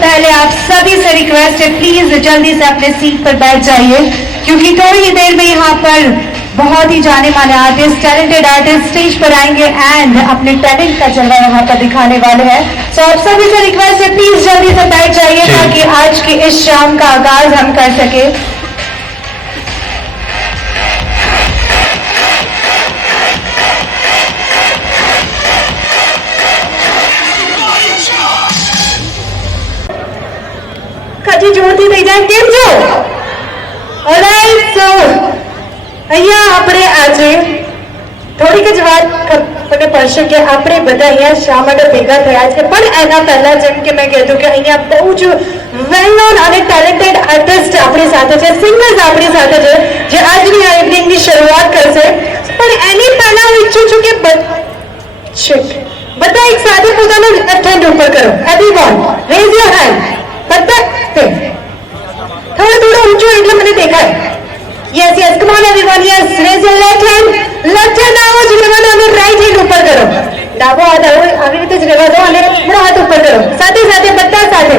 पहले आप सभी से रिक्वेस्ट है, प्लीज जल्दी से अपने सीट पर बैठ जाइए, क्योंकि थोड़ी ही देर में यहाँ पर बहुत ही जाने माने आर्टिस्ट, टैलेंटेड आर्टिस्ट स्टेज पर आएंगे एंड अपने टैलेंट का जलवा यहाँ पर दिखाने वाले हैं। तो आप सभी से रिक्वेस्ट है, प्लीज जल्दी से बैठ जाइए ताकि आज की इस शाम का आगाज हम कर सके। કાજી જોરથી થઈ જાય કેમ છો? ઓલરાઈટ, સો અહીંયા આપણે આજે થોડીક જ વાત મને પડશે કે આપણે બધા અહીંયા શા માટે ભેગા થયા છે, પણ એના પહેલા જેમ કે મેં કીધું કે અહીંયા બહુ જ વેલ નોન અને ટેલેન્ટેડ આર્ટિસ્ટ આપણી સાથે છે, સિંગર્સ આપણી સાથે છે જે આજની આ ઇવનિંગની શરૂઆત કરશે। પણ એની પહેલા હું ઈચ્છું છું કે બધા એક સાથે પોતાનો લેફ્ટ હેન્ડ ઉપર કરો। Everyone raise your hand. બધા થોડું ઊંચું એટલે મને દેખાય। Yes yes, come on everyone, yes, raise your left hand આવો જ રહેવાનો અને રાઈટ હેન્ડ ઉપર કરો। ડાબો હાથ આવી રીતે જ રહેવા દો અને થોડો હાથ ઉપર કરો, સાથે સાથે બધા સાથે।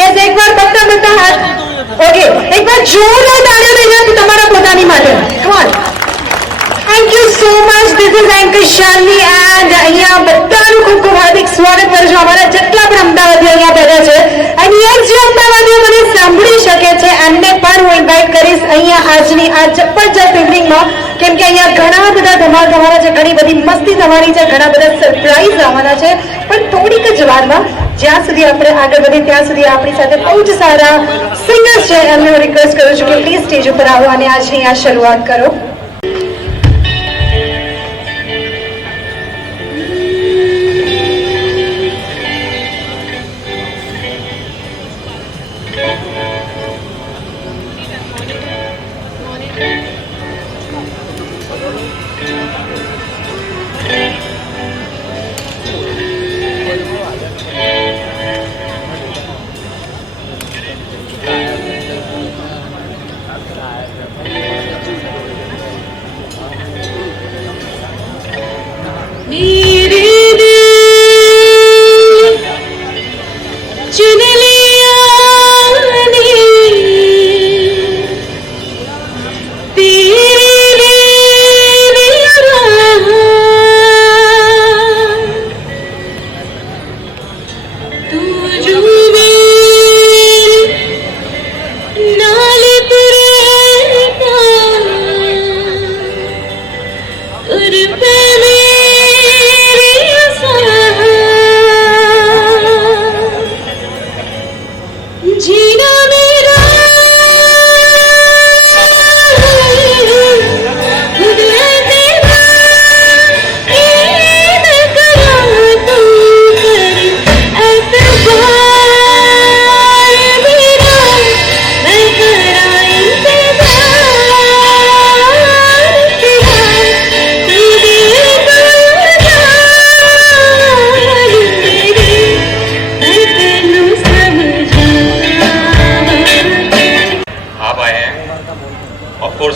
યસ, એકવાર બધા હાથ, ઓકે, એકવાર જોરદાર તાળીઓ દઈ દો તમારા પોતાની માટે। Come on, thank you so much. This is anchor Shalini and અહીંયા બધાનું ખૂબ ખૂબ હાર્દિક સ્વાગત કરું છું। અમારા જેટલા પણ અમદાવાદીઓ અહીંયા બેઠા છે અને યસ, જે અમદાવાદીઓ મને સાંભળી શકે છે એમને પણ હું ઇન્વાઇટ કરીશ અહીંયા આજની આ જબરજસ્ત ઇવનિંગમાં, કેમ કે અહીંયા ઘણા બધા ધમાલ થવાના છે, ઘણી બધી મસ્તી થવાની છે, ઘણા બધા સરપ્રાઈઝ આવવાના છે। પણ થોડીક જ વારમાં જ્યાં સુધી આપણે આગળ વધીએ ત્યાં સુધી આપણી સાથે બહુ જ સારા સિંગર્સ છે એમને હું રિક્વેસ્ટ કરું છું કે પ્લીઝ સ્ટેજ ઉપર આવો અને આજની આ શરૂઆત કરો।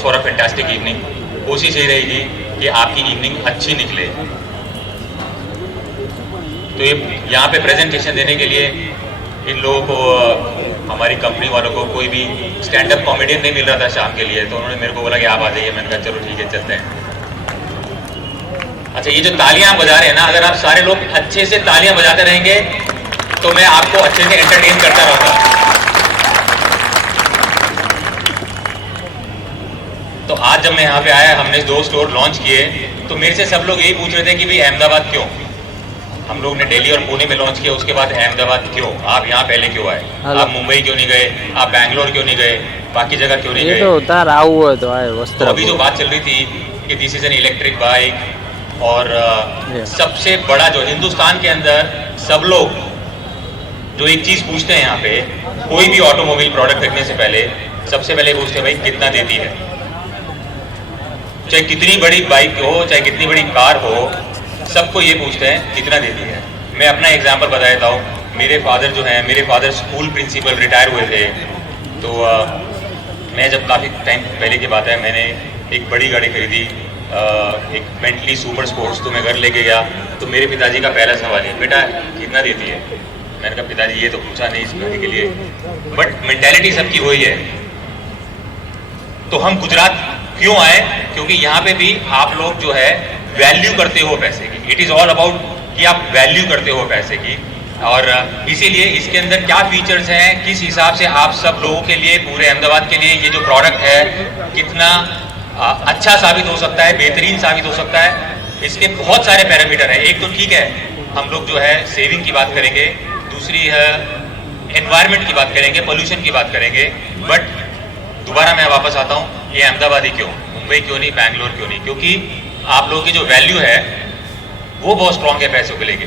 For a fantastic evening. कोशिश ये रहेगी कि आपकी इवनिंग अच्छी निकले। तो ये यहाँ पे प्रेजेंटेशन देने के लिए इन लोगों को, हमारी कंपनी वालों को कोई भी स्टैंड अप कॉमेडियन नहीं मिल रहा था शाम के लिए, तो उन्होंने मेरे को बोला कि आप आ जाइए। मैंने कहा चलो ठीक है, चलते हैं। अच्छा, ये जो तालियां बजा रहे हैं ना, अगर आप सारे लोग अच्छे से तालियां बजाते रहेंगे तो मैं आपको अच्छे से एंटरटेन करता रहूँगा। तो आज जब मैं यहाँ पे आया, हमने 2 स्टोर लॉन्च किए, तो मेरे से सब लोग यही पूछ रहे थे कि भाई अहमदाबाद क्यों? हम लोग ने दिल्ली और पुणे में लॉन्च किया, उसके बाद अहमदाबाद क्यों? आप यहाँ पहले क्यों आए? आप मुंबई क्यों नहीं गए? आप बैंगलोर क्यों नहीं गए? बाकी जगह क्यों नहीं गए? तो अभी जो बात चल रही थी कि this is an electric bike, और सबसे बड़ा जो हिंदुस्तान के अंदर सब लोग जो एक चीज पूछते हैं यहाँ पे, कोई भी ऑटोमोबाइल प्रोडक्ट खरीदने से पहले सबसे पहले पूछते हैं भाई कितना देती है। चाहे कितनी बड़ी बाइक हो, चाहे कितनी बड़ी कार हो, सबको ये पूछते हैं कितना देती है। मैं अपना एग्जांपल बता देता हूँ। मेरे फादर जो हैं, मेरे फादर स्कूल प्रिंसिपल रिटायर हुए थे, तो मैं जब काफ़ी टाइम पहले की बात है, मैंने एक बड़ी गाड़ी खरीदी, एक बेंटली सुपर स्पोर्ट्स। तो मैं घर लेके गया, तो मेरे पिताजी का पहला सवाल है, बेटा कितना देती है? मैंने कहा पिताजी ये तो पूछा नहीं इस गाड़ी के लिए, बट मेंटेलिटी सबकी वही है। तो हम गुजरात क्यों आए? क्योंकि यहाँ पे भी आप लोग जो है वैल्यू करते हो पैसे की। इट इज ऑल अबाउट कि आप वैल्यू करते हो पैसे की, और इसीलिए इसके अंदर क्या फीचर्स हैं, किस हिसाब से आप सब लोगों के लिए, पूरे अहमदाबाद के लिए ये जो प्रोडक्ट है कितना अच्छा साबित हो सकता है, बेहतरीन साबित हो सकता है, इसके बहुत सारे पैरामीटर हैं। एक तो ठीक है, हम लोग जो है सेविंग की बात करेंगे, दूसरी है एनवायरनमेंट की बात करेंगे, पोल्यूशन की बात करेंगे, बट दोबारा मैं वापस आता हूँ, ये अहमदाबाद ही क्यों, मुंबई क्यों नहीं, बैंगलोर क्यों नहीं? क्योंकि आप लोगों की जो वैल्यू है वो बहुत स्ट्रांग है पैसों को लेके,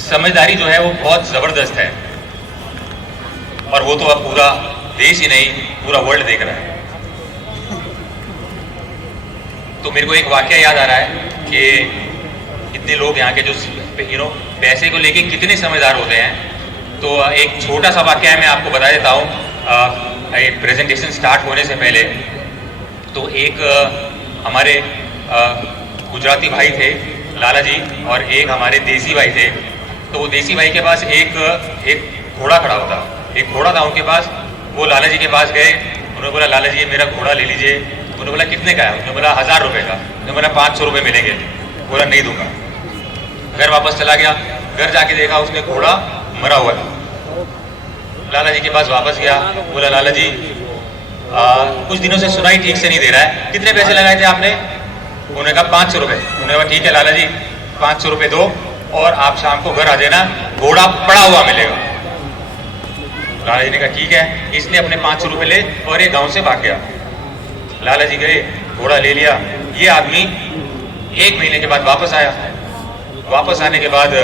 समझदारी जो है वो बहुत जबरदस्त है, और वो तो अब पूरा देश ही नहीं पूरा वर्ल्ड देख रहा है। तो मेरे को एक वाकया याद आ रहा है कि इतने लोग यहाँ के जो पैसे को लेके कितने समझदार होते हैं। तो एक छोटा सा वाकया मैं आपको बता देता हूँ। एक प्रेजेंटेशन स्टार्ट होने से पहले तो एक हमारे गुजराती भाई थे लाला जी, और एक हमारे देसी भाई थे। तो वो देसी भाई के पास एक घोड़ा खड़ा होता, एक घोड़ा था उनके पास। वो लाला जी के पास गए, उन्होंने बोला लाला जी मेरा घोड़ा ले लीजिए। उन्होंने बोला कितने का है? उन्होंने बोला 1000 रुपये का। उन्होंने बोला 500 रुपये मिलेंगे। बोला नहीं दूंगा। घर वापस चला गया, घर जाके देखा उसने घोड़ा मरा हुआ है। लाला जी के पास वापस गया, बोला लाला जी कुछ दिनों से सुनाई ठीक से नहीं दे रहा है, कितने पैसे लगाए थे आपने? उन्होंने कहा 500 रुपये। उन्होंने कहा ठीक है लाला जी 500 रुपये दो और आप शाम को घर आ जाना, घोड़ा पड़ा हुआ मिलेगा। लाला जी ने कहा ठीक है। इसने अपने 500 रुपये ले और ये गांव से भाग गया। लाला जी गए, घोड़ा ले लिया। ये आदमी 1 महीने के बाद वापस आया। वापस आने के बाद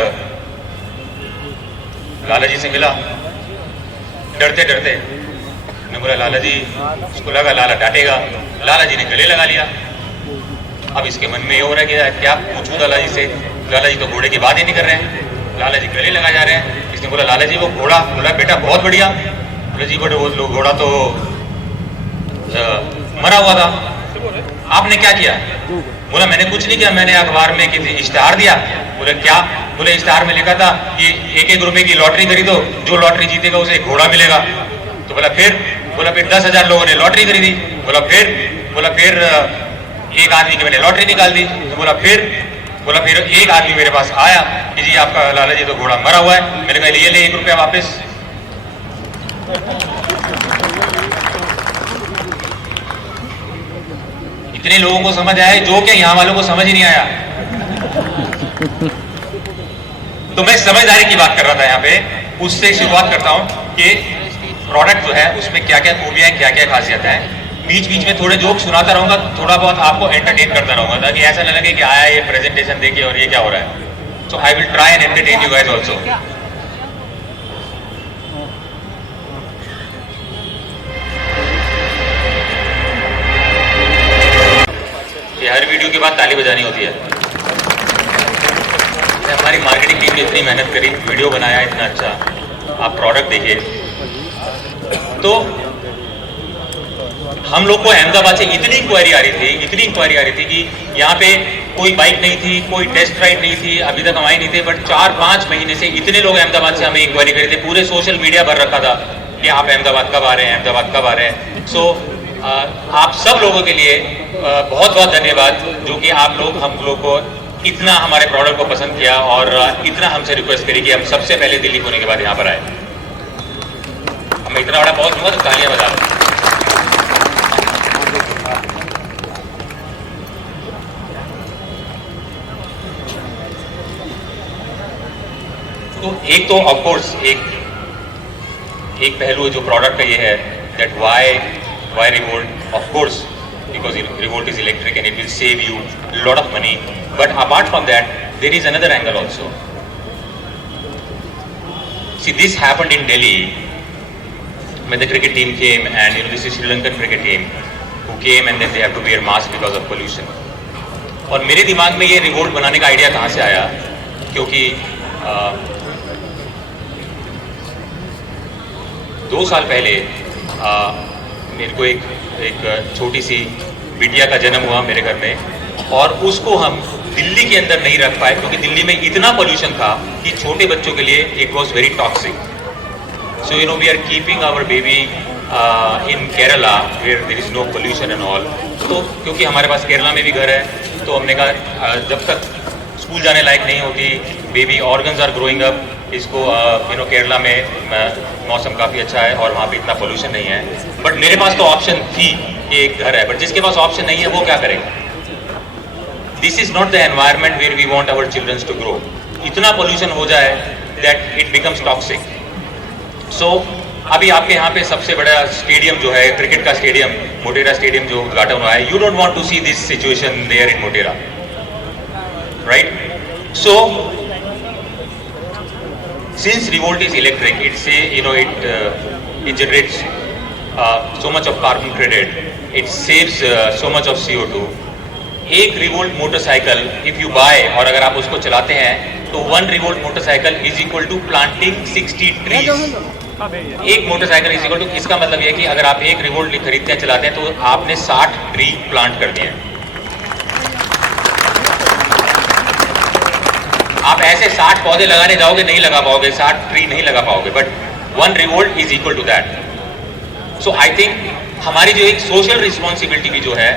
लाला जी से मिला, डरते डरते। ने बोला लाला जी, उसको लगा लाला डांटेगा, लाला जी ने गले लगा लिया। अब इसके मन में ये हो रहा है कि क्या पूछूं लाला जी से, लाला जी तो घोड़े की बात ही नहीं कर रहे हैं। लाला जी गले लगा जा रहे हैं। इसने बोला लाला जी वो घोड़ा, बोला बेटा बहुत बढ़िया। बोला जी बट वो घोड़ा तो मरा हुआ था, आपने क्या किया? बोला मैंने कुछ नहीं किया, मैंने अखबार में किसी इश्तेहार दिया। बोले क्या? बोले इश्तेहार में लिखा था कि 1-1 रुपए की लॉटरी खरीदो, जो लॉटरी जीतेगा उसे एक घोड़ा मिलेगा। तो बोला फिर 10,000 लोगों ने लॉटरी खरीदी। बोला फिर एक आदमी की मैंने लॉटरी निकाल दी। तो बोला फिर एक आदमी मेरे पास आया कि जी आपका लाला जी तो घोड़ा मरा हुआ है। मैंने कहा ये ले 1 रुपया वापस। इतने लोगों को समझ आया जो क्या यहाँ वालों को समझ ही नहीं आया। तो मैं समझदारी की बात कर रहा था यहाँ पे, उससे शुरुआत करता हूँ कि प्रोडक्ट जो है उसमें क्या क्या खूबियां, क्या क्या खासियत है। बीच बीच में थोड़े जोक सुनाता रहूंगा, थोड़ा बहुत आपको एंटरटेन करता रहूंगा, ताकि ऐसा न लगे कि आया ये प्रेजेंटेशन देखिए और ये क्या हो रहा है। So I will try and entertain you guys also. ये हर वीडियो के बाद ताली बजानी होती है। हमारी मार्केटिंग टीम ने इतनी मेहनत करी, वीडियो बनाया इतना अच्छा, आप प्रोडक्ट देखिए। तो हम लोग को अहमदाबाद से इतनी इंक्वायरी आ रही थी कि यहाँ पे कोई बाइक नहीं थी, कोई टेस्ट राइड नहीं थी, अभी तक हम आए नहीं थे। बट 4-5 महीने से इतने लोग अहमदाबाद से हमें इंक्वायरी कर रहे थे, पूरे सोशल मीडिया भर रखा था कि आप अहमदाबाद कब आ रहे हैं, अहमदाबाद कब आ रहे हैं। सो आप सब लोगों के लिए बहुत बहुत धन्यवाद, जो कि आप लोग हम लोग को इतना हमारे प्रोडक्ट को पसंद किया और इतना हमसे रिक्वेस्ट करी कि हम सबसे पहले दिल्ली होने के बाद यहाँ पर आए। हमें इतना बड़ा बहुत हुआ तो तालियां बजा रहे। तो एक तो ऑफकोर्स एक पहलू है जो प्रोडक्ट का ये है, that why Revolt, of course because revolt is electric and it will save you a lot of money. But apart from that, there is another angle also. See, this happened in Delhi when the cricket team came, and this is Sri Lankan cricket team who came and then they have to wear mask because of pollution. और मेरे दिमाग में ये revolt बनाने का idea कहाँ से आया? क्योंकि 2 साल पहले मेरे को एक छोटी सी बिटिया का जन्म हुआ मेरे घर में, और उसको हम दिल्ली के अंदर नहीं रख पाए क्योंकि दिल्ली में इतना पोल्यूशन था कि छोटे बच्चों के लिए it was very toxic. So you know we are keeping our baby in Kerala where there is no pollution and all. तो क्योंकि हमारे पास केरला में भी घर है, तो हमने कहा जब तक स्कूल जाने लायक नहीं होती, baby organs are growing up, इसको केरला में मौसम काफ़ी अच्छा है और वहाँ पे इतना पोल्यूशन नहीं है. बट मेरे पास तो ऑप्शन थी कि एक घर है, बट जिसके पास ऑप्शन नहीं है वो क्या करेगा? This is not the environment where we want our childrens to grow. इतना पोल्यूशन हो जाए that it becomes toxic. So अभी आपके यहाँ पे सबसे बड़ा स्टेडियम जो है, क्रिकेट का स्टेडियम, मोटेरा स्टेडियम जो उद्घाटन हुआ है, you don't want to see this situation there in Motera, right? So since Revolt is electric, it generates so much of carbon credit, it saves so much of CO2. एक Revolt motorcycle if you buy और अगर आप उसको चलाते हैं तो 1 Revolt motorcycle is equal to planting 60 trees. एक motorcycle is equal to, इसका मतलब यह कि अगर आप एक Revolt खरीदते हैं चलाते हैं तो आपने 60 ट्री प्लांट कर दिए हैं. आप ऐसे 60 पौधे लगाने जाओगे नहीं लगा पाओगे, 60 ट्री नहीं लगा पाओगे, but 1 Revolt is equal to that. So I think हमारी जो एक सोशल रिस्पॉन्सिबिलिटी भी जो है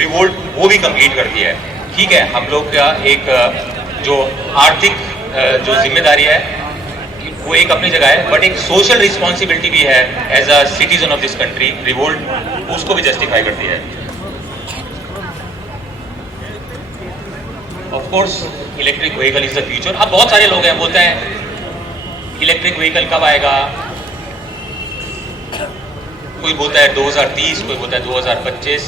Revolt वो भी कंप्लीट करती है. ठीक है, हम लोग का एक जो आर्थिक जो जिम्मेदारी है वो एक अपनी जगह है, बट एक सोशल रिस्पॉन्सिबिलिटी भी है as a citizen of this country. Revolt उसको भी जस्टिफाई करती है. Of course electric vehicle is the future. अब बहुत सारे लोग हैं बोलते हैं इलेक्ट्रिक व्हीकल कब आएगा, कोई बोलता है 2030, कोई बोलता है 2025.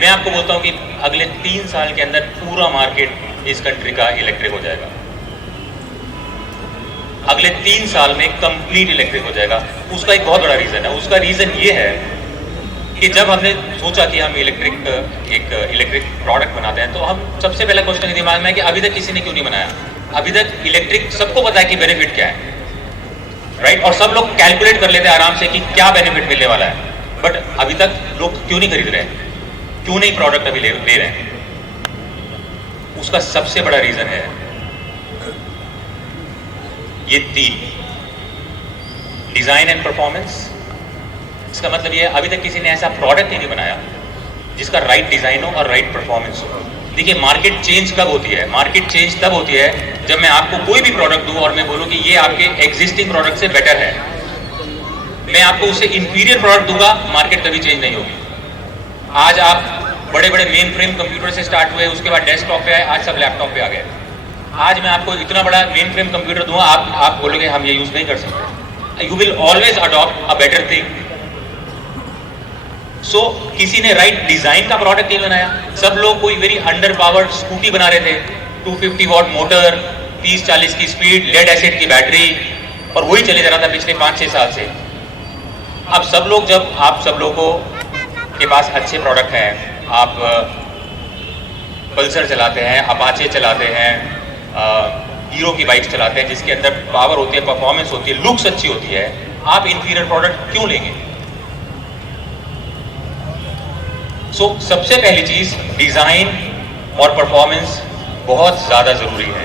मैं आपको बोलता हूं कि अगले 3 साल के अंदर पूरा मार्केट इस कंट्री का इलेक्ट्रिक हो जाएगा. अगले 3 साल में कंप्लीट इलेक्ट्रिक हो जाएगा. उसका एक बहुत बड़ा रीजन है. उसका रीजन ये है कि जब हमने सोचा कि हम इलेक्ट्रिक प्रोडक्ट बनाते हैं तो हम सबसे पहला क्वेश्चन दिमाग में है कि अभी तक किसी ने क्यों नहीं बनाया. अभी तक इलेक्ट्रिक सबको पता है कि बेनिफिट क्या है, राइट? और सब लोग कैलकुलेट कर लेते हैं आराम से कि क्या बेनिफिट मिलने वाला है, बट अभी तक लोग क्यों नहीं खरीद रहे हैं, क्यों नहीं प्रोडक्ट अभी ले रहे हैं? उसका सबसे बड़ा रीजन है ये 3: डिजाइन एंड परफॉर्मेंस. इसका मतलब ये है अभी तक किसी ने ऐसा प्रोडक्ट ही नहीं बनाया जिसका राइट डिजाइन हो और राइट परफॉर्मेंस हो. देखिए, मार्केट चेंज कब होती है? मार्केट चेंज तब होती है जब मैं आपको कोई भी प्रोडक्ट दूं और मैं बोलूं कि ये आपके एग्जिस्टिंग प्रोडक्ट से बेटर है. मैं आपको उससे इंफीरियर प्रोडक्ट दूंगा, मार्केट कभी चेंज नहीं होगी. आज आप बड़े बड़े मेन फ्रेम कंप्यूटर से स्टार्ट हुए, उसके बाद डेस्कटॉप पे आए, आज सब लैपटॉप पे आ गए. आज मैं आपको इतना बड़ा मेन फ्रेम कंप्यूटर दूंगा, आप बोलोगे हम ये यूज नहीं कर सकते. You will always adopt a better thing. So किसी ने राइट डिजाइन का प्रोडक्ट नहीं बनाया. सब लोग कोई वेरी अंडर पावर्ड स्कूटी बना रहे थे, 250 वॉट मोटर, 30-40 की स्पीड, लेड एसिड की बैटरी, और वही चले जा रहा था पिछले 5-6 साल से. अब सब लोग, जब आप सब लोगों के पास अच्छे प्रोडक्ट हैं, आप पल्सर चलाते हैं, अपाचे चलाते हैं, हीरो की बाइक्स चलाते हैं जिसके अंदर पावर होती है, परफॉर्मेंस होती है, लुक्स अच्छी होती है, आप इंफीरियर प्रोडक्ट क्यों लेंगे? सो सबसे पहली चीज डिजाइन और परफॉर्मेंस बहुत ज्यादा जरूरी है.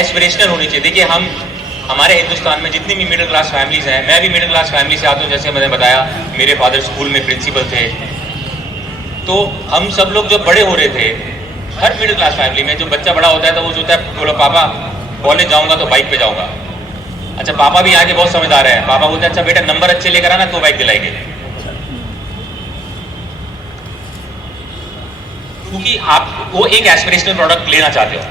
एस्पिरेशनल होनी चाहिए. देखिए, हमारे हिंदुस्तान में जितनी भी मिडिल क्लास फैमिलीज हैं, मैं भी मिडिल क्लास फैमिली से आता हूँ. जैसे मैंने बताया, मेरे फादर स्कूल में प्रिंसिपल थे. तो हम सब लोग जब बड़े हो रहे थे, हर मिडिल क्लास फैमिली में जो बच्चा बड़ा होता है तो वो सोचता है, बोलो पापा कॉलेज जाऊंगा तो बाइक पे जाऊंगा. अच्छा, पापा भी आगे बहुत समझदार है. पापा बोलते हैं अच्छा बेटा नंबर अच्छे लेकर आना तो बाइक दिलाएंगे. क्योंकि आप वो एक एस्पिरेशनल प्रोडक्ट लेना चाहते हो.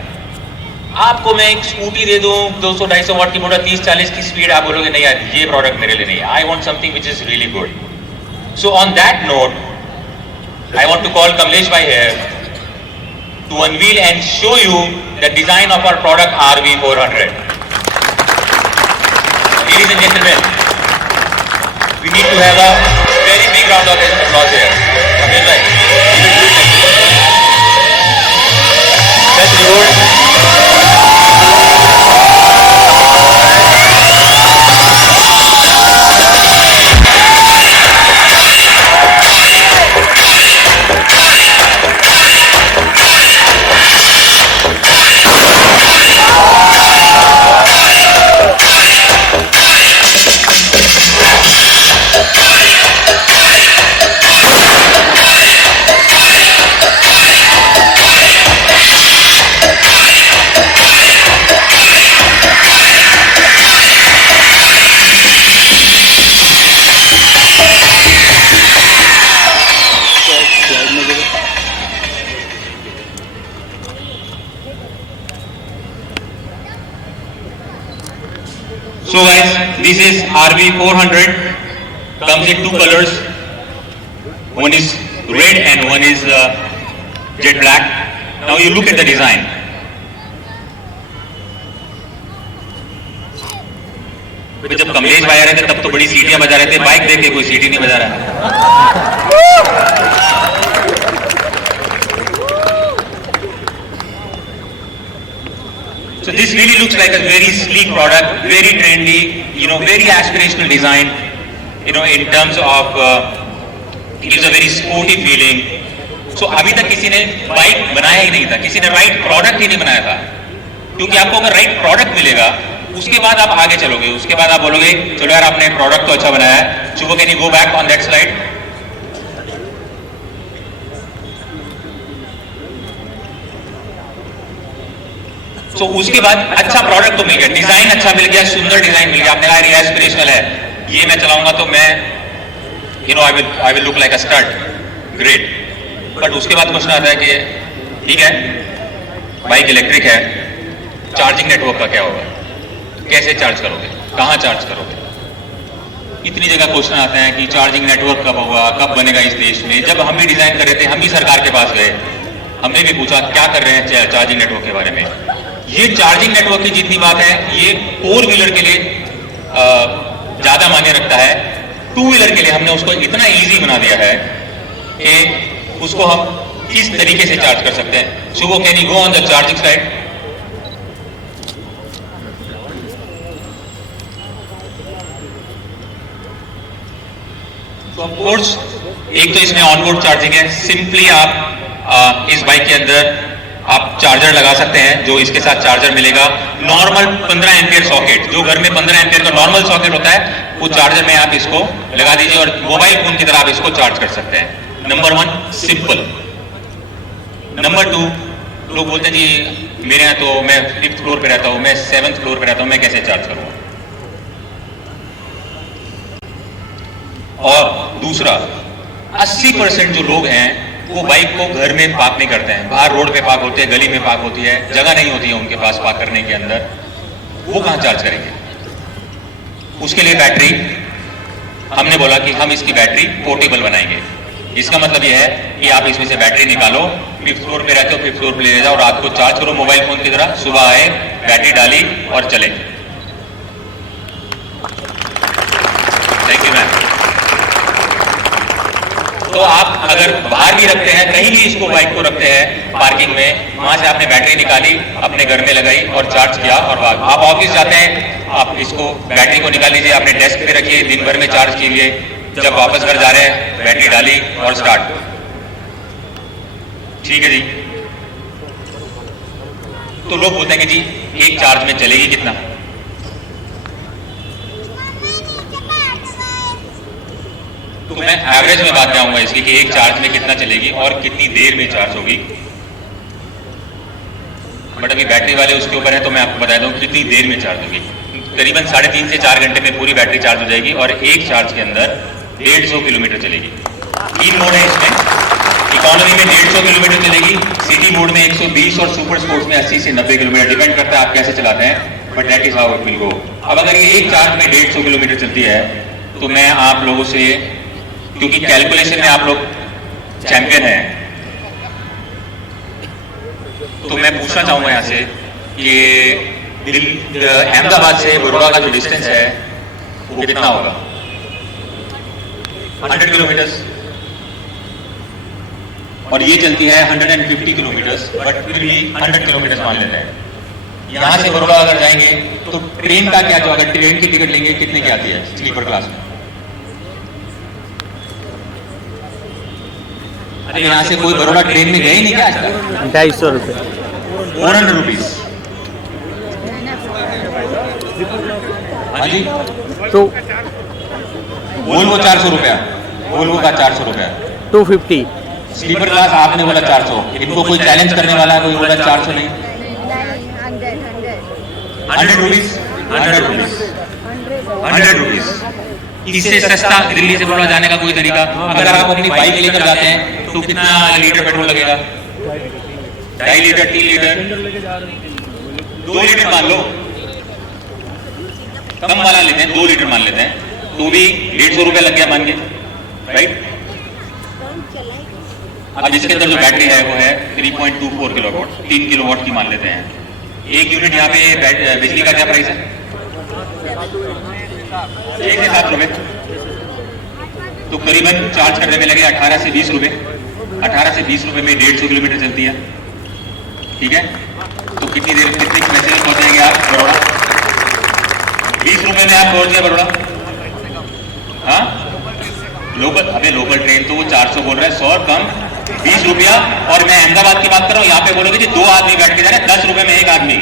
आपको मैं एक स्कूटी दे दूं 200-250 वॉट की मोटर, 30-40 की स्पीड, आप बोलोगे नहीं यार ये प्रोडक्ट मेरे लिए नहीं है. I want something which is really good. So on that note I want to call Kamlesh bhai here to unveil and show you the design of our product RV400. Ladies and gentlemen, we need to have a very big round of applause here. Kamlesh bhai, let's Revolt. So guys, this is RV 400. Comes in two colors. One is red and one is jet black. Now you look at the design. जब कमलेश भाई आ रहे थे तब तो बड़ी सीटियां बजा रहे थे, बाइक देख के कोई सीटी नहीं बजा रहा है। So this really looks like a very sleek product, very trendy, very aspirational design, in terms of it is a very sporty feeling. So अभी तक किसी ने बाइक बनाया ही नहीं था, किसी ने राइट प्रोडक्ट ही नहीं बनाया था, क्योंकि आपको अगर राइट प्रोडक्ट मिलेगा उसके बाद आप आगे चलोगे, उसके बाद आप बोलोगे चलो यार आपने प्रोडक्ट तो अच्छा बनाया है। Shubh, can you go back on that slide? तो उसके बाद अच्छा प्रोडक्ट तो मिल गया, डिजाइन अच्छा मिल गया, सुंदर डिजाइन मिल गया, आपने कहा ये एस्पिरेशनल है, ये मैं चलाऊंगा तो मैं I will look like a stud, great. But उसके बाद क्वेश्चन आता है कि ठीक है बाइक इलेक्ट्रिक है, चार्जिंग नेटवर्क का क्या होगा, कैसे चार्ज करोगे, कहां चार्ज करोगे? इतनी जगह क्वेश्चन आते हैं कि चार्जिंग नेटवर्क कब होगा, कब बनेगा इस देश में। जब हम भी डिजाइन कर रहे थे, हम भी सरकार के पास गए, हमने भी पूछा क्या कर रहे हैं चार्जिंग नेटवर्क के बारे में। ये चार्जिंग नेटवर्क की जितनी बात है ये 4 व्हीलर के लिए ज्यादा मायने रखता है। 2 व्हीलर के लिए हमने उसको इतना इजी बना दिया है कि उसको हम किस तरीके से चार्ज कर सकते हैं। Shubh, can you go on the charging slide? तो ऑफ कोर्स एक तो इसमें ऑनबोर्ड चार्जिंग है, सिंपली आप इस बाइक के अंदर आप चार्जर लगा सकते हैं, जो इसके साथ चार्जर मिलेगा। नॉर्मल 15 एम्पियर सॉकेट, जो घर में 15 एम्पियर का नॉर्मल सॉकेट होता है, वो चार्जर में आप इसको लगा दीजिए और मोबाइल फोन की तरह आप इसको चार्ज कर सकते हैं। Number 1 simple. नंबर 2, लोग बोलते हैं जी मेरे यहाँ तो मैं 5th फ्लोर पे रहता हूँ, मैं 7th फ्लोर पे रहता हूँ, मैं कैसे चार्ज करूँगा? और दूसरा, 80% जो लोग हैं वो बाइक को घर में पार्क नहीं करते हैं, बाहर रोड पे पार्क होती है, गली में पार्क होती है, जगह नहीं होती है उनके पास पार्क करने के अंदर, वो कहां चार्ज करेंगे? उसके लिए बैटरी, हमने बोला कि हम इसकी बैटरी पोर्टेबल बनाएंगे। इसका मतलब यह है कि आप इसमें से बैटरी निकालो, 5th फ्लोर पे रहते हो 5th फ्लोर पे ले जाओ, रात को चार्ज करो मोबाइल फोन की तरह, सुबह आए बैटरी डाली और चले। Thank you ma'am. तो आप अगर बाहर भी रखते हैं, कहीं भी इसको बाइक को रखते हैं पार्किंग में, वहां से आपने बैटरी निकाली, अपने घर में लगाई और चार्ज किया और आप ऑफिस जाते हैं, आप इसको बैटरी को निकाल लीजिए, अपने डेस्क पे रखिए, दिन भर में चार्ज कीजिए, जब वापस घर जा रहे हैं बैटरी डाली और स्टार्ट। ठीक है जी। तो लोग बोलते हैं कि जी एक चार्ज में चलेगी कितना? तो मैं एवरेज में बात जाऊंगा इसकी कि एक चार्ज में कितना चलेगी और कितनी देर में चार्ज होगी। बट अभी बैटरी वाले उसके ऊपर है, तो मैं आपको बता दूं कितनी देर में चार्ज होगी। करीबन 3.5 से 4 घंटे में पूरी बैटरी चार्ज हो जाएगी और एक चार्ज के अंदर 150 किलोमीटर चलेगी। 3 मोड है इसमें, इकोनॉमी में 150 किलोमीटर चलेगी, सिटी मोड में 120 और सुपर स्पोर्ट्स में 80 से 90 किलोमीटर, डिपेंड करता है आप कैसे चलाते हैं, but that is how it will go. अब अगर ये एक चार्ज में 150 किलोमीटर चलती है तो मैं आप लोगों से, क्योंकि कैलकुलेशन में आप लोग चैंपियन हैं, तो मैं पूछना चाहूंगा यहां से कि अहमदाबाद से बड़ौदा का जो डिस्टेंस है वो कितना होगा? 100 किलोमीटर, और ये चलती है 150 किलोमीटर, बट फिर भी 100 किलोमीटर मान लेते हैं। यहां से बड़ौदा अगर जाएंगे तो ट्रेन का क्या, जो अगर ट्रेन की टिकट लेंगे कितने की आती है स्लीपर क्लास में? अरे यहाँ से कोई बड़ौदा ट्रेन में गए नहीं क्या आज तक? 250 रुपये, 400 रुपीज। हाँ जी, तो वोल्वो 400 रुपया, वोल्वो का 400 रुपया। 250। स्लीपर क्लास आपने बोला 400, इनको कोई चैलेंज करने वाला है? कोई बोला 400 नहीं? 100 रुपीज, 100 रुपीज, 100 रुपीज। इससे सस्ता दिल्ली से बड़ौदा जाने का कोई तरीका? अगर आप अपनी बाइक लेकर जाते हैं तो कितना लीटर पेट्रोल लगेगा? 2.5 लीटर, 3 लीटर, 2 लीटर मान लो। कम वाला लेते हैं, 2 लीटर मान लेते हैं, तो भी 150 रुपये लग गया मान के, राइट। अब इसके अंदर जो बैटरी है वो है 3.24 किलोवाट, 3 किलोवाट की मान लेते हैं। एक यूनिट यहाँ पे बिजली का क्या प्राइस है? 1 से 7 रुपए, तो करीबन चार्ज करने में लगे 18 से 20 रुपए। 18 से 20 रुपए में 150 किलोमीटर चलती है, ठीक है। तो कितनी देर, कितने पैसे में पहुंचेंगे आप बड़ौदा? 20 रुपए में आप पहुंच गए बड़ौदा। हाँ, लोकल, अबे लोकल ट्रेन तो वो 400 बोल रहा है, 100 कम 20 रुपया। और मैं अहमदाबाद की बात कर रहा हूँ, यहाँ पे बोलोगे जी 2 आदमी बैठ के जा रहे हैं, 10 रुपए में 1 आदमी।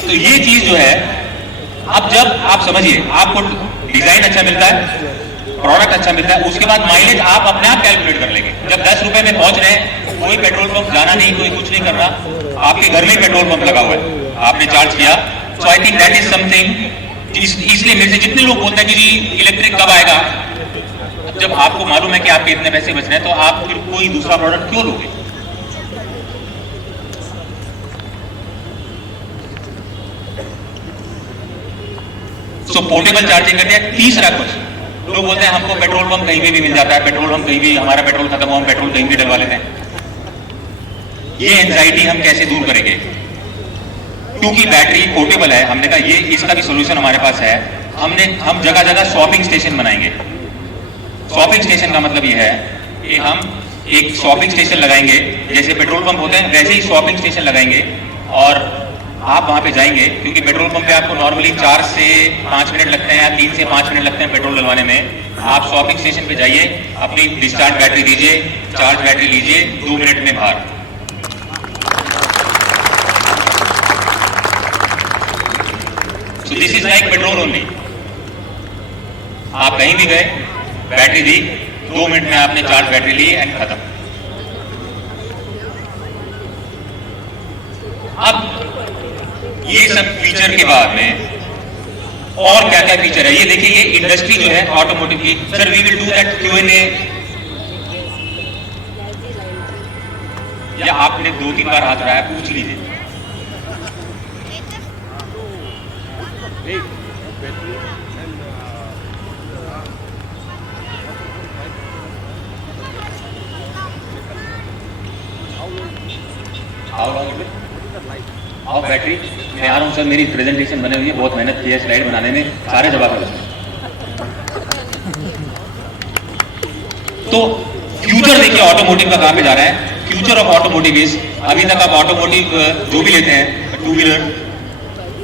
तो ये चीज जो है, अब जब आप समझिए, आपको डिजाइन अच्छा मिलता है, प्रोडक्ट अच्छा मिलता है, उसके बाद माइलेज आप अपने आप कैलकुलेट कर लेंगे। जब 10 रुपए में पहुंच रहे हैं, कोई पेट्रोल पंप जाना नहीं, कोई कुछ नहीं कर रहा, आपके घर में पेट्रोल पंप लगा हुआ है, आपने चार्ज किया। So I think that is something. इसलिए मेरे से जितने लोग बोलते हैं कि जी इलेक्ट्रिक कब आएगा, जब आपको मालूम है कि आपके इतने पैसे बच रहे हैं, तो आप फिर कोई दूसरा प्रोडक्ट क्यों लोगे? सो पोर्टेबल चार्जिंग करते हैं। तीसरा कुछ लोग बोलते हैं हमको पेट्रोल पंप कहीं भी मिल जाता है, पेट्रोल हम कहीं भी, हमारा पेट्रोल खत्म हो, हम पेट्रोल कहीं भी डलवा लेते हैं। ये एंजाइटी हम कैसे दूर करेंगे? क्योंकि बैटरी पोर्टेबल है, हमने कहा ये इसका भी सोल्यूशन हमारे पास है। हम जगह जगह स्वैपिंग स्टेशन बनाएंगे। स्वैपिंग स्टेशन का मतलब ये है कि हम एक स्वैपिंग स्टेशन लगाएंगे, जैसे पेट्रोल पंप होते हैं वैसे ही स्वैपिंग स्टेशन लगाएंगे, और आप वहां पे जाएंगे, क्योंकि पेट्रोल पंप पे आपको नॉर्मली 4 से 5 मिनट लगते हैं या 3 से 5 मिनट लगते हैं पेट्रोल डलवाने में। आप स्वैपिंग स्टेशन पे जाइए, अपनी डिस्चार्ज बैटरी दीजिए, चार्ज बैटरी लीजिए, 2 मिनट में बाहर। So this is like petrol only. आप कहीं भी गए, बैटरी दी, 2 मिनट में आपने चार्ज बैटरी ली एंड खत्म। अब ये सब फीचर के बाद में और क्या क्या फीचर है, ये देखिए। ये इंडस्ट्री जो है ऑटोमोटिव की, sir we will do that Q&A, या आपने 2-3 बार हाथ उठाया, पूछ लीजिए। आओ बैटरी, मैं आ रहा हूँ सर, मेरी प्रेजेंटेशन बनी हुई है, बहुत मेहनत की है स्लाइड बनाने में, सारे जवाब है उसमें। तो फ्यूचर देखिए ऑटोमोटिव का कहां पे जा रहा है। फ्यूचर ऑफ ऑटोमोटिव इज, अभी तक आप ऑटोमोटिव जो भी लेते हैं, 2 व्हीलर,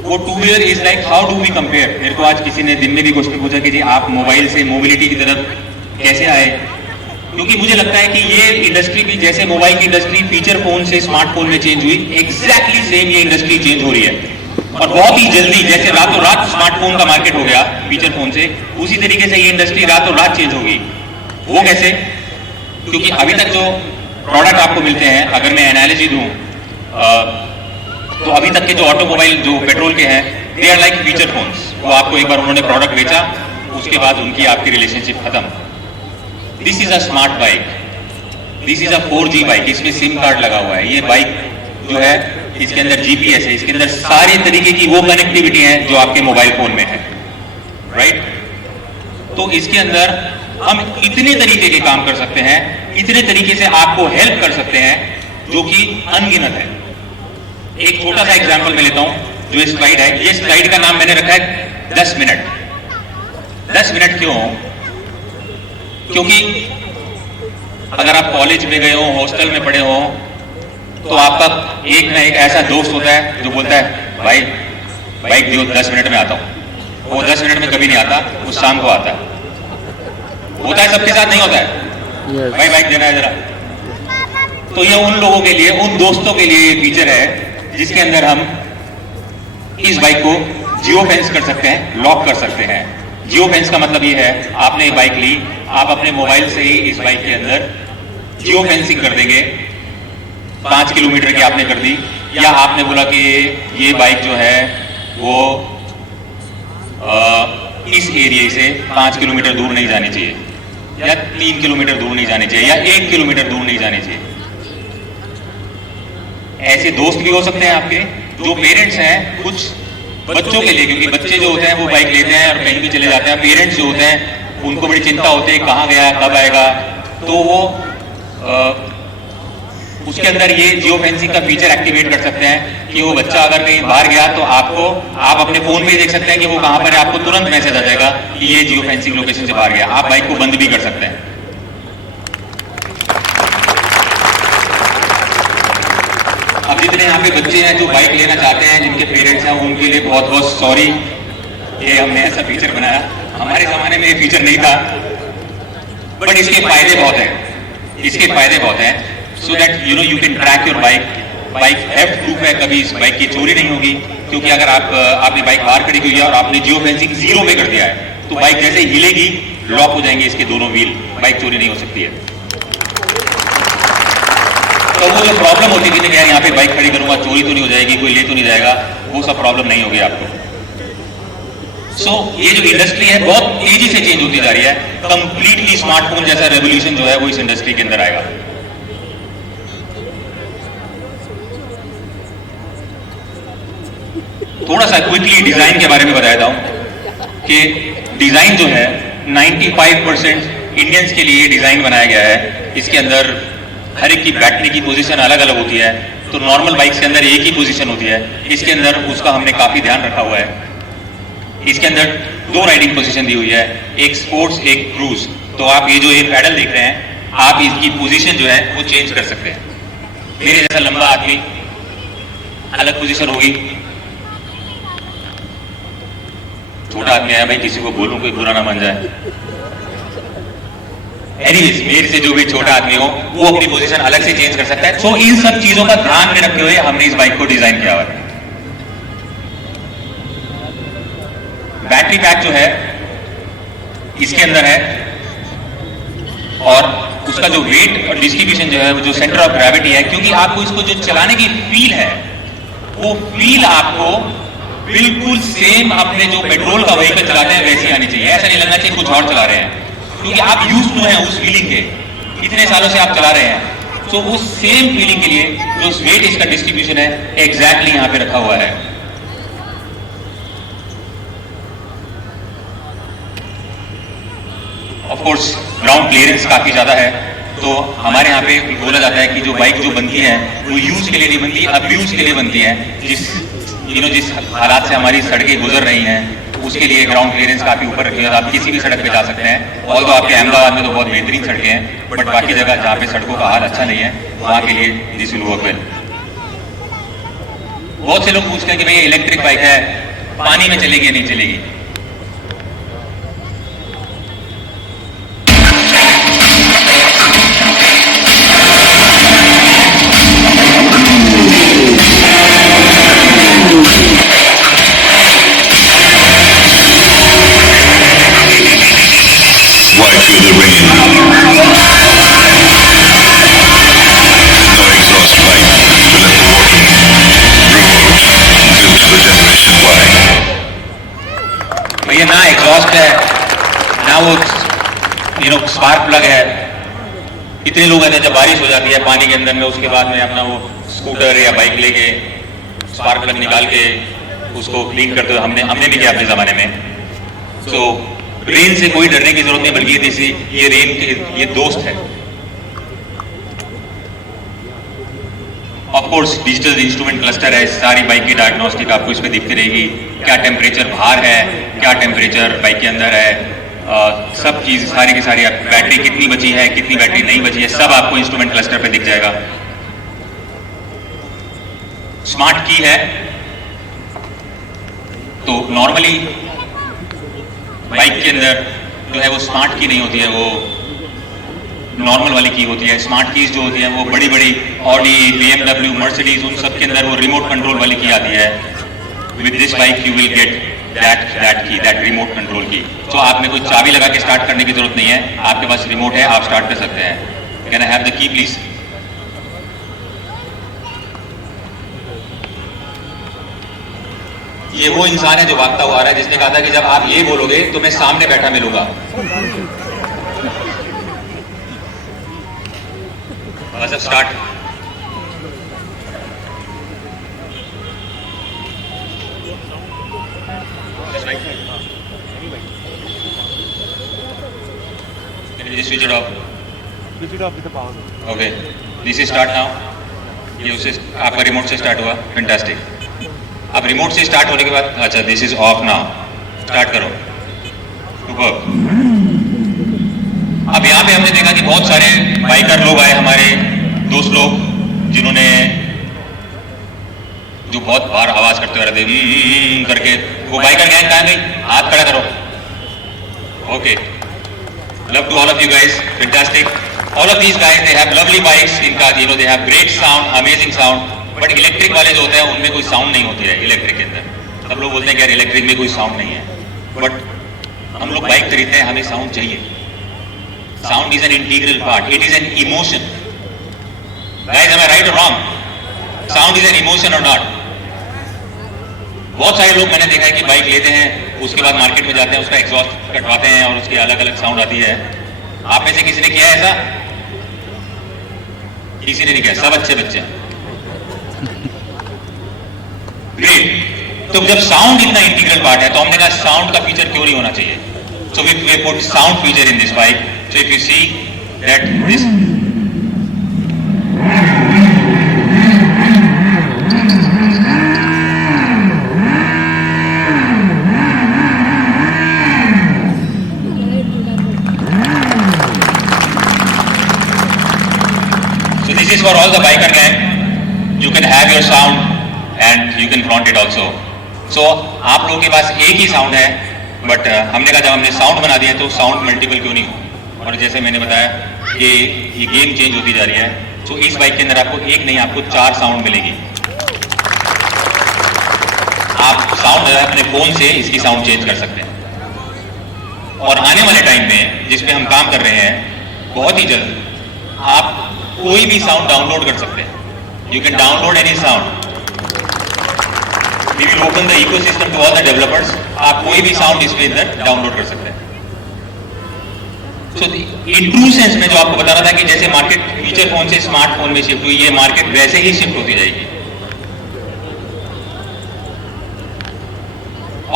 वो 2 wheeler is like how do we compare. मेरे को आज किसी ने दिन में भी क्वेश्चन पूछा कि जी आप मोबाइल से मोबिलिटी की तरफ कैसे आए, क्योंकि मुझे लगता है कि ये इंडस्ट्री भी, जैसे मोबाइल की इंडस्ट्री फीचर फोन से स्मार्टफोन में चेंज हुई, एग्जैक्टली सेम ये इंडस्ट्री चेंज हो रही है, और बहुत ही जल्दी, जैसे रातों रात स्मार्टफोन का मार्केट हो गया फीचर फोन से, उसी तरीके से ये इंडस्ट्री रातों रात चेंज होगी। वो कैसे? क्योंकि अभी तक जो प्रोडक्ट आपको मिलते हैं, अगर मैं एनालिसिस दूं, तो अभी तक के जो ऑटोमोबाइल जो पेट्रोल के हैं, they are like feature phones. वो आपको एक बार उन्होंने प्रोडक्ट बेचा, उसके बाद उनकी आपकी रिलेशनशिप खत्म। This is a smart bike, this is a 4G bike, इसमें सिम कार्ड लगा हुआ है। ये बाइक जो है, इसके अंदर GPS है, इसके अंदर सारी तरीके की वो कनेक्टिविटी है जो आपके मोबाइल फोन में है, राइट। तो इसके अंदर हम इतने तरीके के काम कर सकते हैं, इतने तरीके से आपको हेल्प कर सकते हैं, जो कि अनगिनत है। एक छोटा सा एग्जांपल मैं लेता हूं, जो स्लाइड है, ये स्लाइड का नाम मैंने रखा है 10 मिनट। 10 मिनट क्यों? क्योंकि अगर आप कॉलेज में गए हो, हॉस्टल में पढ़े हो, तो आपका एक ना एक ऐसा दोस्त होता है जो बोलता है भाई बाइक दियो, 10 मिनट में आता हूं। वो 10 मिनट में कभी नहीं आता, वो शाम को आता है। होता है, सबके साथ नहीं होता है। भाई बाइक देना है जरा। तो ये उन लोगों के लिए, उन दोस्तों के लिए ये फीचर है जिसके अंदर हम इस बाइक को जियो फेंस कर सकते हैं, लॉक कर सकते हैं। जियो फेंस का मतलब ये है, आपने बाइक ली, आप अपने मोबाइल से ही इस बाइक के अंदर जियो फेंसिंग कर देंगे। 5 किलोमीटर की आपने कर दी, या आपने बोला कि ये बाइक जो है वो इस एरिया से 5 किलोमीटर दूर नहीं जानी चाहिए, या 3 किलोमीटर दूर नहीं जानी चाहिए, या 1 किलोमीटर दूर नहीं जानी चाहिए। ऐसे दोस्त भी हो सकते हैं आपके, जो पेरेंट्स हैं कुछ बच्चों के लिए, क्योंकि बच्चे जो होते हैं वो बाइक लेते हैं और कहीं भी चले जाते हैं, पेरेंट्स जो होते हैं उनको बड़ी चिंता होती है कहाँ गया, कब आएगा, तो वो उसके अंदर ये जियो फेंसिंग का फीचर एक्टिवेट कर सकते हैं कि वो बच्चा अगर कहीं बाहर गया तो आप अपने फोन पे देख सकते हैं कि वो कहाँ पर है, आपको तुरंत मैसेज आ जाएगा कि ये जियो फेंसिंग लोकेशन से बाहर गया। आप बाइक को बंद भी कर सकते हैं। अब जितने यहाँ पे बच्चे हैं जो बाइक लेना चाहते हैं, जिनके पेरेंट्स हैं, उनके लिए बहुत बहुत सॉरी, ये हमने ऐसा फीचर बनाया। हमारे जमाने में ये फीचर नहीं था, बट इसके फायदे बहुत हैं, इसके फायदे बहुत हैं। So that you can track your bike theft proof है, कभी इस बाइक की चोरी नहीं होगी, क्योंकि अगर आपने बाइक बाहर खड़ी हुई है और आपने जियो फेंसिंग 0 पे कर दिया है तो बाइक जैसे हिलेगी लॉक हो जाएंगे इसके दोनों व्हील, बाइक चोरी नहीं हो सकती है। तो वो जो प्रॉब्लम होती थी कि यार यहाँ पे बाइक खड़ी करूंगा चोरी तो नहीं हो जाएगी, कोई ले तो नहीं जाएगा, वो सब प्रॉब्लम नहीं होगी आपको। ये जो इंडस्ट्री है बहुत तेजी से चेंज होती जा रही है, कंप्लीटली स्मार्टफोन जैसा रेवोल्यूशन जो है वो इस इंडस्ट्री के अंदर आएगा। थोड़ा सा क्विकली डिजाइन के बारे में बता देता हूं कि डिजाइन जो है 95% इंडियंस के लिए डिजाइन बनाया गया है। इसके अंदर हर एक की बैठने की पोजीशन अलग अलग होती है, तो नॉर्मल बाइक्स के अंदर एक ही पोजीशन होती है, इसके अंदर उसका हमने काफी ध्यान रखा हुआ है। इसके अंदर 2 राइडिंग पोजीशन दी हुई है, एक स्पोर्ट्स एक क्रूज। तो आप ये जो ये पैडल देख रहे हैं, आप इसकी पोजीशन जो है वो चेंज कर सकते हैं। मेरे जैसा लंबा आदमी अलग पोजीशन होगी, छोटा आदमी है भाई किसी को बोलूं कोई बुरा ना मान जाए, एनीवेज मेरे से जो भी छोटा आदमी हो वो अपनी पोजीशन अलग से चेंज कर सकता है। सो इन सब चीजों का ध्यान में रखते हुए हमने इस बाइक को डिजाइन किया हुआ है। बैटरी पैक जो है इसके अंदर है, और उसका जो वेट और डिस्ट्रीब्यूशन जो है वो जो सेंटर ऑफ ग्रेविटी है, क्योंकि आपको इसको जो चलाने की फील है वो फील आपको बिल्कुल सेम अपने जो पेट्रोल का व्हीकल चलाते हैं वैसी आनी चाहिए। ऐसा नहीं लगना चाहिए कुछ और चला रहे हैं, क्योंकि आप यूज टू हैं उस फीलिंग के, इतने सालों से आप चला रहे हैं। तो उस सेम फीलिंग के लिए जो वेट इसका डिस्ट्रीब्यूशन है एग्जैक्टली यहां पे रखा हुआ है। ऑफ कोर्स ग्राउंड क्लियरेंस काफी ज्यादा है, तो हमारे यहाँ पे बोला जाता है कि जो बाइक जो बनती है वो यूज के लिए नहीं बनती, अब्यूज के लिए बनती है। जिस हालात से हमारी सड़कें गुजर रही हैं उसके लिए ग्राउंड क्लियरेंस काफी ऊपर रखी है। आप किसी भी सड़क पे जा सकते हैं, और तो आपके अहमदाबाद में तो बहुत बेहतरीन सड़कें हैं, बट बाकी जगह जहाँ पे सड़कों का हाल अच्छा नहीं है वहाँ के लिए दिस विल वर्क वेल। बहुत से लोग पूछते हैं कि भैया इलेक्ट्रिक बाइक है पानी में चलेगी या नहीं चलेगी। भैया ना एग्जॉस्ट है ना वो स्पार्क प्लग है। इतने लोग हैं जब बारिश हो जाती है पानी के अंदर में, उसके बाद में अपना वो स्कूटर या बाइक लेके स्पार्क प्लग निकाल के उसको क्लीन करते हुए हमने भी किया अपने जमाने में। तो रेन से कोई डरने की जरूरत नहीं, बल्कि ये रेन के ये दोस्त है। Of course digital instrument cluster है, सारी बाइक की डायग्नोस्टिक आपको इस पे दिखती रहेगी, क्या टेम्परेचर बाहर है, क्या टेम्परेचर बाइक के अंदर है, सब चीज सारी की सारी, बैटरी कितनी बची है, कितनी बैटरी नहीं बची है, सब आपको इंस्ट्रूमेंट क्लस्टर पे दिख जाएगा। स्मार्ट की है, तो नॉर्मली बाइक के अंदर जो है वो स्मार्ट की नहीं होती है, वो नॉर्मल वाली की होती है। स्मार्ट कीज जो होती है वो बड़ी बड़ी ऑडी, BMW, मर्सिडीज, उन सब के अंदर वो रिमोट कंट्रोल वाली की आती है। With this bike you will get that की, दैट रिमोट कंट्रोल की। तो आपने कोई चाबी लगा के स्टार्ट करने की जरूरत नहीं है, आपके पास रिमोट है, आप स्टार्ट कर सकते हैं। Can I have the key please? ये वो इंसान है जो भागता हुआ आ रहा है, जिसने कहा था कि जब आप ये बोलोगे तो मैं सामने बैठा मिलूंगा। बस अब start. Just switch it off. Switch it off with the power. Okay. This is start now. ये उससे आपका रिमोट से स्टार्ट हुआ. Fantastic. अब रिमोट से स्टार्ट होने के बाद अच्छा this is of now. Start करो. Superb. अब यहाँ पे हमने देखा कि बहुत सारे बाइकर लोग आए, हमारे दोस्त लोग, जिन्होंने जो बहुत बार आवाज करते हुए रहते करके. वो बाइकर गैंग कहाँ गई? हाथ खड़ा करो. Okay. Love to all of you guys. Fantastic. All of these guys, they have lovely bikes. इनका they have great sound, amazing sound. But electric वाले जो होते हैं उनमें कोई साउंड नहीं होती है. इलेक्ट्रिक के अंदर सब लोग बोलते हैं कि यार इलेक्ट्रिक में कोई साउंड नहीं है. बट हम लोग बाइक खरीदते हैं, हमें साउंड चाहिए. Sound is an integral part. It is an emotion. Guys, am I right or wrong? Sound is an emotion or not? बहुत सारे लोग मैंने देखा है कि बाइक लेते हैं, उसके बाद मार्केट में जाते हैं, उसका एग्जॉस्ट कटवाते हैं और उसकी अलग अलग साउंड आती है. आप में से किसी ने किया है ऐसा? किसी ने नहीं किया. सब अच्छे बच्चे. ग्रेट. तो जब साउंड इतना इंटीग्रल पार्ट है तो हमने कहा साउंड का फीचर क्यों नहीं होना चाहिए. So we put sound feature in this bike. So if you see that this this is for all the biker gang. You can have your sound and you can flaunt it also. So आप लोगों के पास एक ही sound है, but हमने कहा जब हमने sound बना दिया तो साउंड मल्टीपल क्यों नहीं हो. और जैसे मैंने बताया कि ये गेम चेंज होती जा रही है. तो इस बाइक के अंदर आपको एक नहीं, आपको 4 साउंड मिलेगी. आप साउंड अपने फोन से इसकी साउंड चेंज कर सकते हैं. और आने वाले टाइम में जिस पे हम काम कर रहे हैं, बहुत ही जल्द आप कोई भी साउंड डाउनलोड कर सकते हैं. You can download any sound. We will open the ecosystem to all the developers. आप कोई भी साउंड इसके अंदर डाउनलोड कर सकते हैं. सो इन ट्रू सेंस में जो आपको बता रहा था कि जैसे मार्केट फीचर फोन से स्मार्टफोन में शिफ्ट हुई, ये मार्केट वैसे ही शिफ्ट होती जाएगी.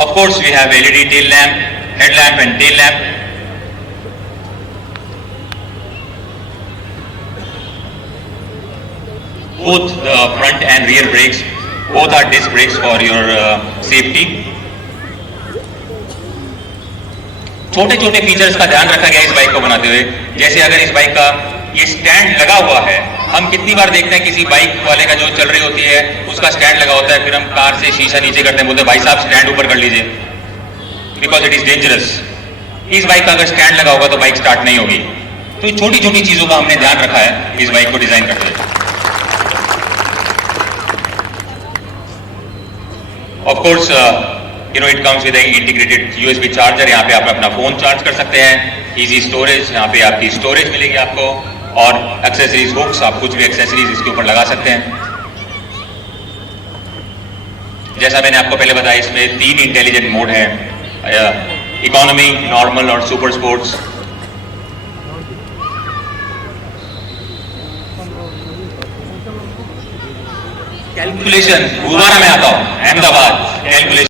Of course we have LED tail lamp, headlamp and tail lamp. Both the front and rear brakes, both are disc brakes for your safety. छोटे छोटे फीचर्स का ध्यान रखा गया इस बाइक को बनाते हुए. जैसे अगर इस बाइक का ये स्टैंड लगा हुआ है, हम कितनी बार देखते हैं किसी बाइक वाले का जो चल रही होती है उसका स्टैंड लगा होता है, फिर हम कार से शीशा नीचे करते हैं, बोलते हैं भाई साहब स्टैंड ऊपर कर लीजिए, बिकॉज इट इज डेंजरस. इस बाइक का अगर स्टैंड लगा होगा तो बाइक स्टार्ट नहीं होगी. तो ये छोटी छोटी चीजों का हमने ध्यान रखा है इस बाइक को डिजाइन करते हुए. Of course, it comes with an integrated USB charger. यहाँ पे आप अपना फोन चार्ज कर सकते हैं. Easy storage, यहाँ पे आपकी स्टोरेज मिलेगी आपको. और एक्सेसरीज हुक्स, आप कुछ भी एक्सेसरीज इसके ऊपर लगा सकते हैं. जैसा मैंने आपको पहले बताया, इसमें 3 इंटेलिजेंट मोड हैं, इकोनॉमी, नॉर्मल और सुपर स्पोर्ट्स. कैलकुलेशन, दोबारा मैं आता हूँ, अहमदाबाद कैलकुलेशन.